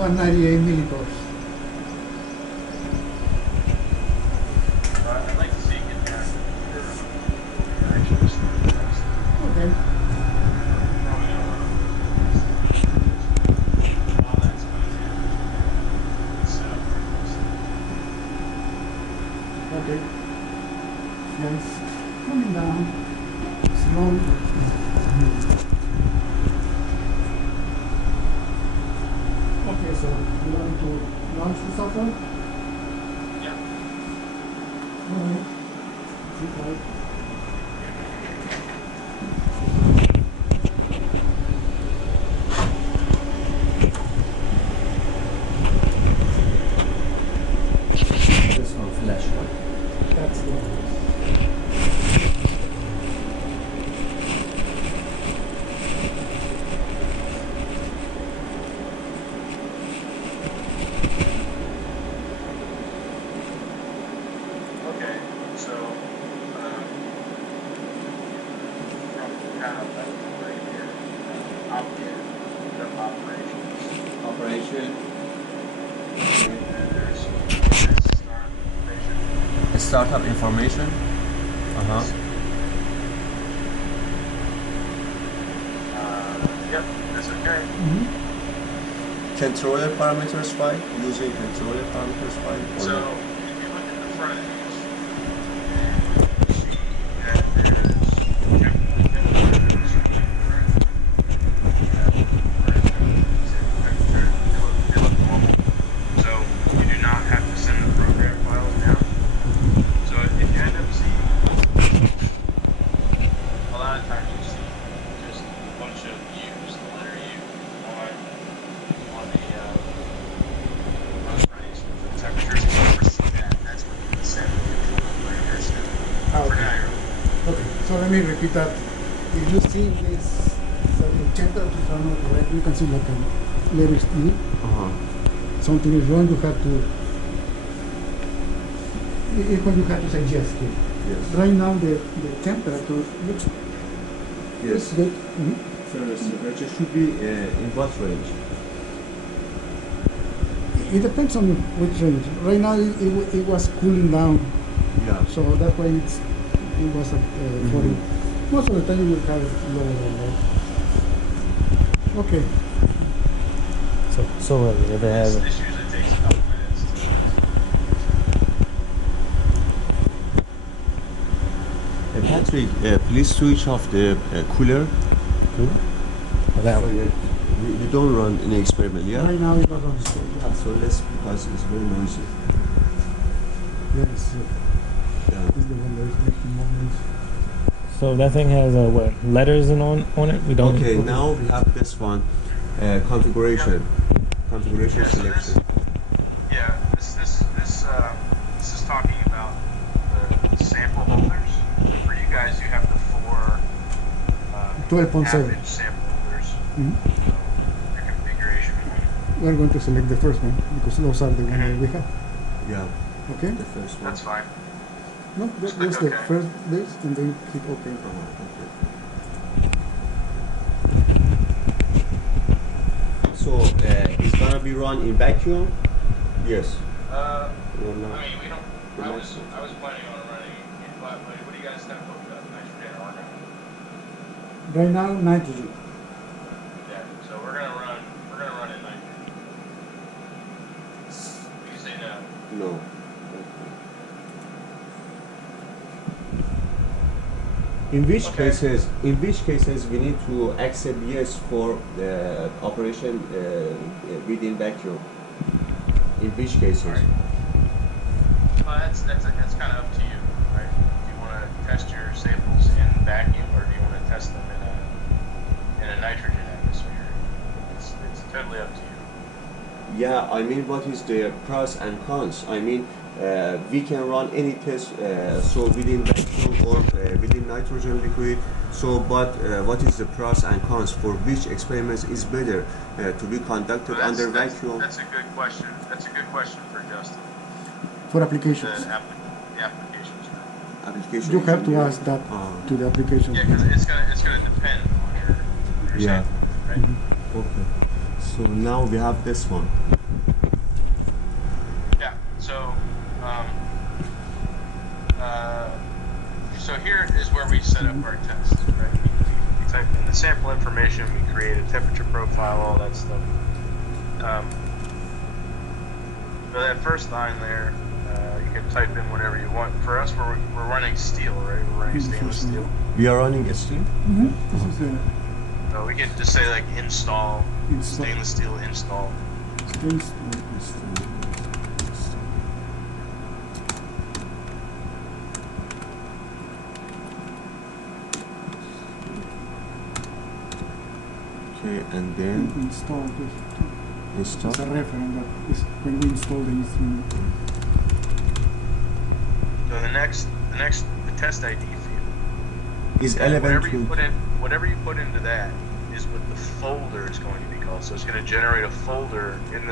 198 millibars. I'd like to see it get down to your actual starting test. Okay. Probably don't want to all that's going in. It's set up Okay. Yes. Coming down. Slow. Okay, so you want to launch the software? Yeah. Alright. Sit right. This one flash one. That's the one. Okay, so from kind of like right here, I'll get the operations. Operation. And then there's start operation. Startup information. Yep, that's okay. Controller parameters file. Using controller parameters file. or So not? if you look at the front edge, you see that so you do not have to send the program files down. So if you end up seeing, a lot of times you see just a bunch of U's, the letter U on the temperatures. If you ever see that, that's what you would send the parameters to. Ah, For okay. now, you're Okay, so let me repeat that. If you see this, so the temperatures are not correct, you can see like a letters E. Something is wrong, you have to, it's when you have to say yes here. Yes. Right now, the temperature looks Yes. good. So the temperature should be in what range? It depends on which range. Right now, it was cooling down, Yeah. so that's why it was at 40. Most of the time, you will have it lower than that. Okay. So if it has this usually takes a couple minutes. Patrick, please switch off the cooler. that So one. you don't run any experiment, yeah? Right now, it was on stage. Yeah, so let's, because it's very noisy. Yes, Yeah. this is the one that is making more noise. So that thing has what letters on it? We don't. Okay, now we have this one, configuration. Configuration Yeah, so this, selection. yeah, this is talking about the sample holders. For you guys, you have the four 12.7. average sample holders. Mhm. So your configuration. We're going to select the first one because those are the ones that we have. Yeah, Okay? the first one. That's fine. No, Just that's click the OK. first this and then click OK. Okay. So it's gonna be run in vacuum? Yes. Or not? I mean, we don't. I was planning on running. What do you guys have hooked up? Nitrogen or argon? Right now, nitrogen. Yeah. So we're gonna run in nitrogen. You say no. No. In which Okay. cases we need to accept yes for the operation within vacuum? In which cases? Alright. Well, that's kind of up to you, right? Do you want to test your samples in vacuum, or do you want to test them in a nitrogen atmosphere? It's totally up to you. Yeah, I mean, what is the pros and cons? I mean, we can run any test, so within vacuum or within nitrogen liquid. So, but what is the pros and cons for which experiments is better to be conducted Well, under vacuum? That's a good question. That's a good question for Justin. For applications. The applications. Application You have to engineer. ask that to the application. Yeah, because it's gonna depend on your Yeah. sample, right? Mhm. Okay. So now we have this one. Yeah. So here is where we set up our tests, right? We type in the sample information, we create a temperature profile, all that stuff. So that first line there, you can type in whatever you want. For us, we're running steel, right? We're running stainless steel. We are running a steel. This is a So we can just say like install, stainless steel install. stainless Okay, and then install this. install. It's a reference that is when we install the instrument. So the test ID field. Is Whatever you 11 put into that is what the folder is going to be called. So it's going to generate a folder on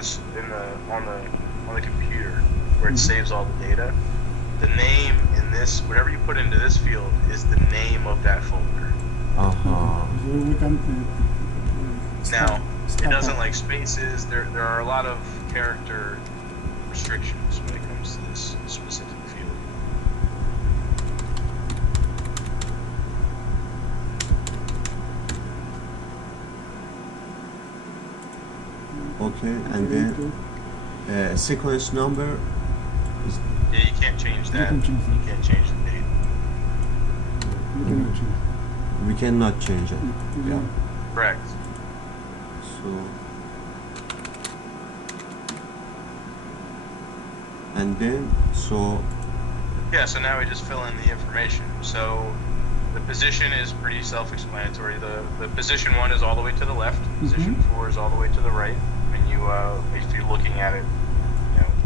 the computer where it saves all the data. The name in this, whatever you put into this field, is the name of that folder. Uh-huh. So we can Now, it start doesn't up. like spaces. There are a lot of character restrictions when it comes to this specific field. Okay, and then sequence number is Yeah, you can't change that. can change that. You can't change the date. We cannot change. we cannot change it. Yeah. Correct. So and then Yeah, so now we just fill in the information. So the position is pretty self-explanatory. The position 1 is all the way to the left. Position 4 is all the way to the right. When you if you're looking at it,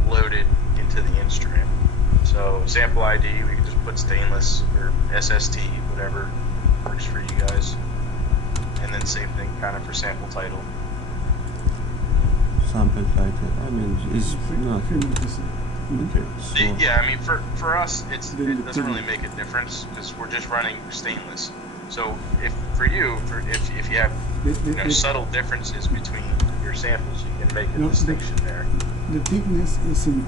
loaded into the instrument. So sample ID, we can just put stainless or SST, whatever works for you guys. And then same thing kind of for sample title. sample title. I mean, it's not okay. So Yeah, I mean for us it doesn't really make a difference because we're just running stainless. So if you have subtle differences between your samples, you can make a distinction there. The thickness is in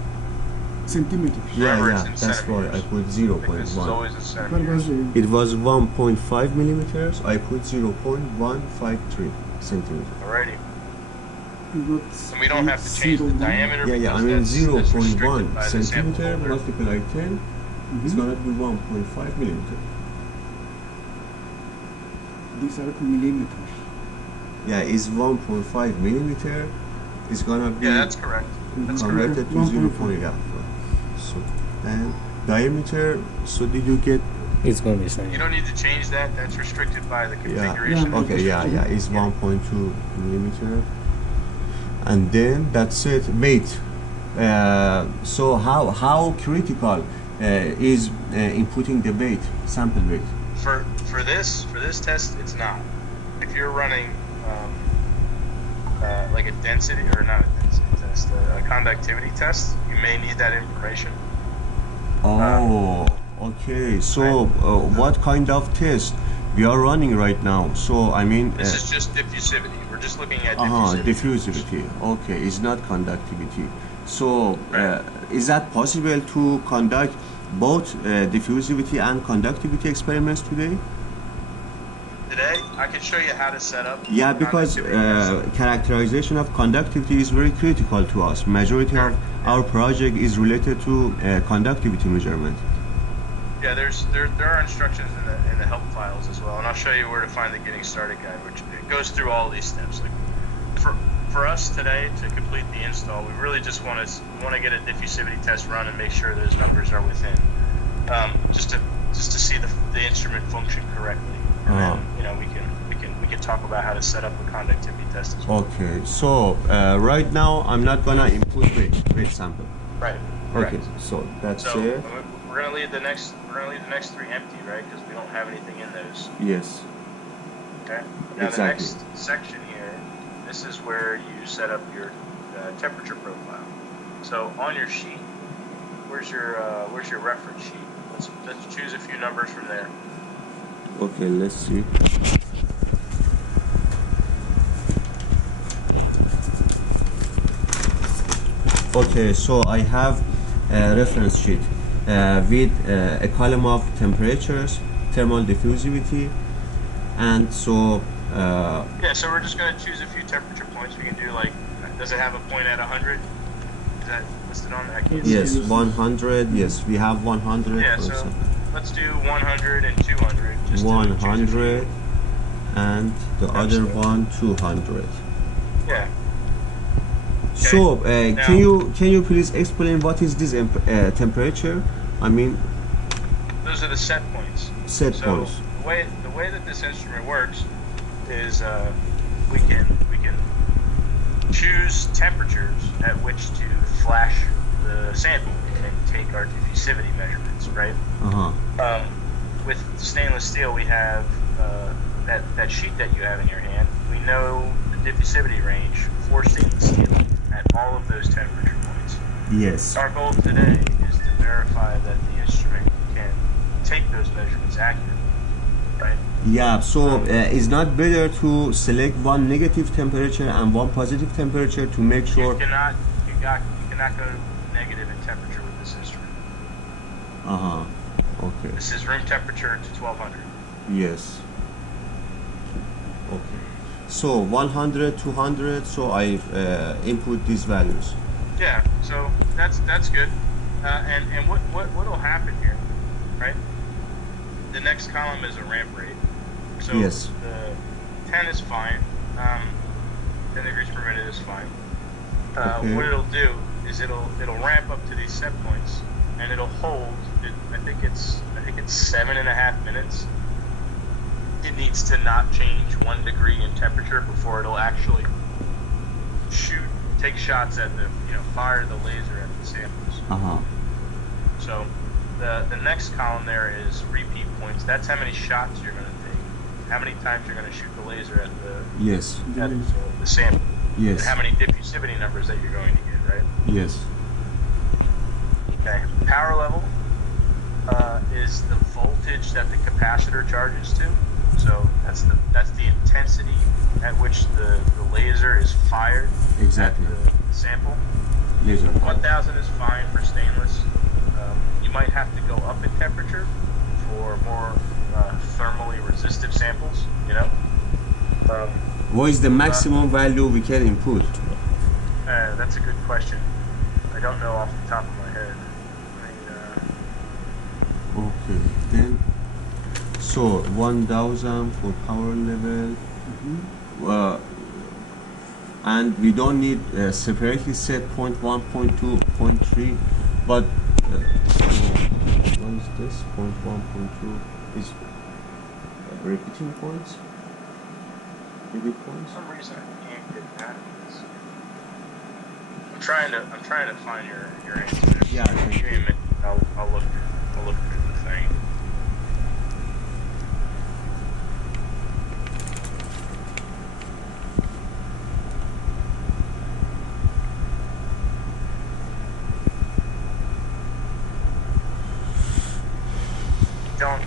centimeters. Remember, it's yeah, in that's why I put Thickness is 0.1. always in What centimeters. was It was 1.5 millimeters. I put 0.153 centimeters. Alrighty. and we don't have to change the diameter. Yeah, I because mean that's 0.1 restricted by the sample centimeter folder. multiplied by 10 is gonna be 1.5 millimeter. These are millimeters. Yeah, is 1.5 millimeter is gonna be Yeah, that's correct. That's converted to 0. Yeah. So and diameter. So did you get? It's gonna be same. You don't need to change that. That's restricted by the Yeah. configuration. Okay. Yeah. It's 1.2 millimeter. And then that's it. Weight. So how critical is inputting the weight, sample weight? For this test, it's not. If you're running like a density or not a density test, a conductivity test, you may need that information. Oh, okay. So what kind of test we are running right now? So I mean. This is just diffusivity. We're just looking at diffusivity. Diffusivity. Okay, it's not conductivity. So, is that possible to conduct both diffusivity and conductivity experiments today? Today, I can show you how to set up. Yeah, because conductivity test. characterization of conductivity is very critical to us. Majority of our project is related to conductivity measurement. Yeah, there are instructions in the help files as well, and I'll show you where to find the getting started guide, which it goes through all these steps. Like for us today to complete the install, we really just want to get a diffusivity test run and make sure those numbers are within, just to see the instrument function correctly, and then we can talk about how to set up a conductivity test as well. Okay, so right now I'm not gonna input weight sample. Right. Okay, Correct. so that's So it. we're gonna leave the next 3 empty, right? Because we don't have anything in those. Yes. Okay. Now Exactly. the next section here, this is where you set up your temperature profile. So on your sheet, where's your reference sheet? Let's choose a few numbers from there. Okay, let's see. Okay, so I have a reference sheet with a column of temperatures, thermal diffusivity, and so Yeah, so we're just going to choose a few temperature points. We can do like, does it have a point at 100? Is that listed on that? yes, 100. Yes, we have 100. Yeah, for so example. let's do 100 and 200. Just to choose a 100 few. and the other one 200. Yeah. So Now- can you please explain what is this temperature? I mean Those are the set points. set So points. the way that this instrument works is we can choose temperatures at which to flash the sample and take our diffusivity measurements, right? With stainless steel, we have that sheet that you have in your hand. We know the diffusivity range for stainless steel at all of those temperature points. Yes. Our goal today is to verify that the instrument can take those measurements accurately, right? Yeah. So it's not better to select one negative temperature and one positive temperature to make sure. You cannot go negative in temperature with this instrument. Okay. This is room temperature to 1200. Yes. Okay. So 100, 200. So I input these values. Yeah, so that's good. And what'll happen here, right? The next column is a ramp rate. So Yes. the 10 is fine. 10 degrees per minute is fine. Okay. What it'll do is it'll ramp up to these set points, and it'll hold. I think it's 7.5 minutes. It needs to not change 1 degree in temperature before it'll actually take shots at fire the laser at the samples. So the next column there is repeat points. That's how many shots you're going to take. How many times you're going to shoot the laser at Yes. the sample. Yes. And how many diffusivity numbers that you're going to get, right? Yes. Okay. Power level is the voltage that the capacitor charges to. So that's the intensity at which the laser is fired Exactly. at the sample. Laser. 1000 is fine for stainless. You might have to go up in temperature for more thermally resistive samples, What is the maximum value we can input? That's a good question. I don't know off the top of my head. Okay, then so 1000 for power level. And we don't need separately set point 1, point 2, point 3, but what is this? Point 1, point 2 is repeating points. Repeat points. For some reason I can't get that. I'm trying to find your answer. Yeah, Give me a minute. I'll look through the thing.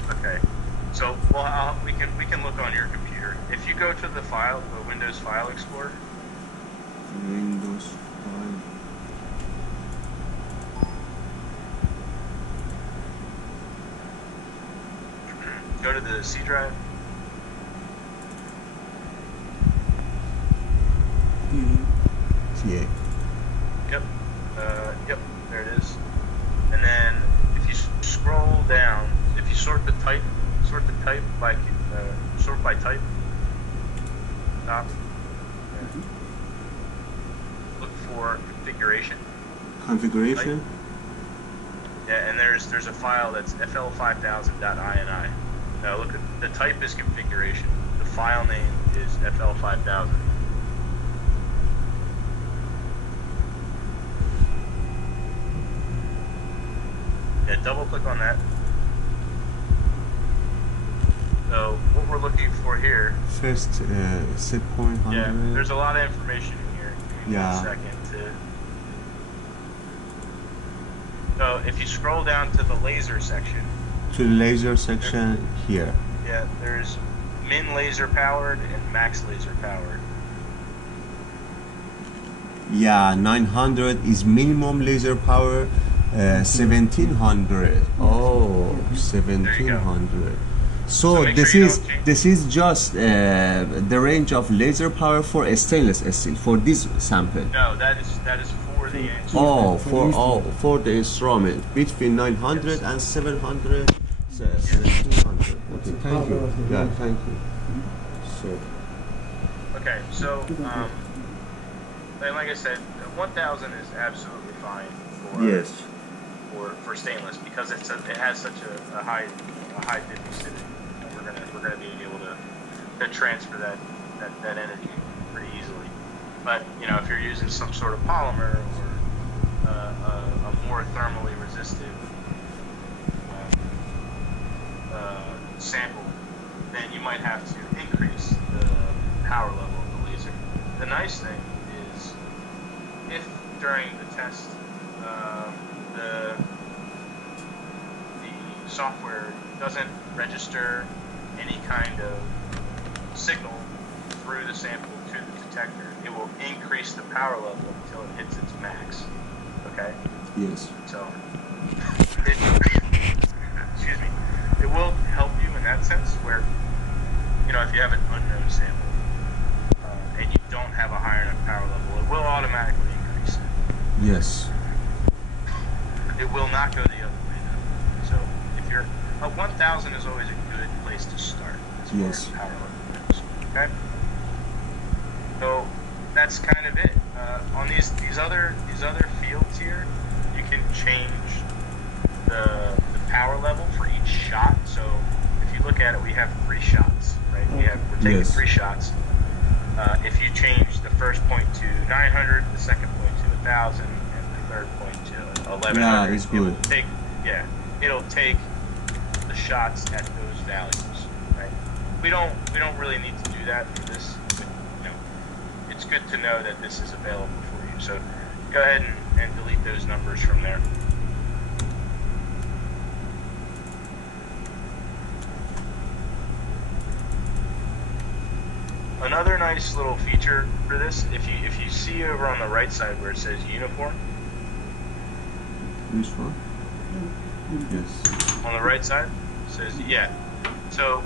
Okay. So we can look on your computer. If you go to the Windows File Explorer. Windows file. Go to the C drive. TA. Yep. Yep. There it is. And then if you scroll down, if you sort the type by sort by type. Top. Look for configuration. Configuration. Yeah, and there's a file that's fl5000.ini. Now look at the type is configuration. The file name is fl5000. Yeah, double click on that. So what we're looking for here. First set point 100. Yeah, there's a lot of information in here. Give me Yeah. 1 second So if you scroll down to the laser section. To the laser section here. Yeah, there's min laser powered and max laser powered. Yeah, 900 is minimum laser power. 1700. Oh, 1700. So So make this sure you is don't change- this is just the range of laser power for a stainless steel for this sample. No, that is for the instrument. Oh, For for the instrument between 900 and 700. 1700. Okay, thank you. Yeah, thank you. So Okay, so and like I said, 1000 is absolutely fine for yes. for stainless because it has such a high bit lucidity. We're gonna be able to transfer that energy pretty easily. But you know, if you're using some sort of polymer or a more thermally resistive sample, then you might have to increase the power level of the laser. The nice thing is, if during the test the software doesn't register any kind of signal through the sample to the detector, it will increase the power level until it hits its max. Okay? Yes. So, excuse me, it will help you in that sense where, you know, if you have an unknown sample and you don't have a high enough power level, it will automatically increase it. Yes. It will not go the other way though. So if you're, 1000 is always a good place to start as far Yes. as power level goes. Okay? So that's kind of it. On these other fields here, you can change the power level for each shot. So if you look at it, we have 3 shots, right? We're taking Yes. 3 shots. If you change the first point to 900, the second point to 1000, and the third point to 1100, Yeah, it's good. It'll take the shots at those values, right? We don't really need to do that for this, but you know, it's good to know that this is available for you. So go ahead and delete those numbers from there. Another nice little feature for this, if you see over on the right side where it says uniform, Which one? Yes. on the right side, it says, yeah. So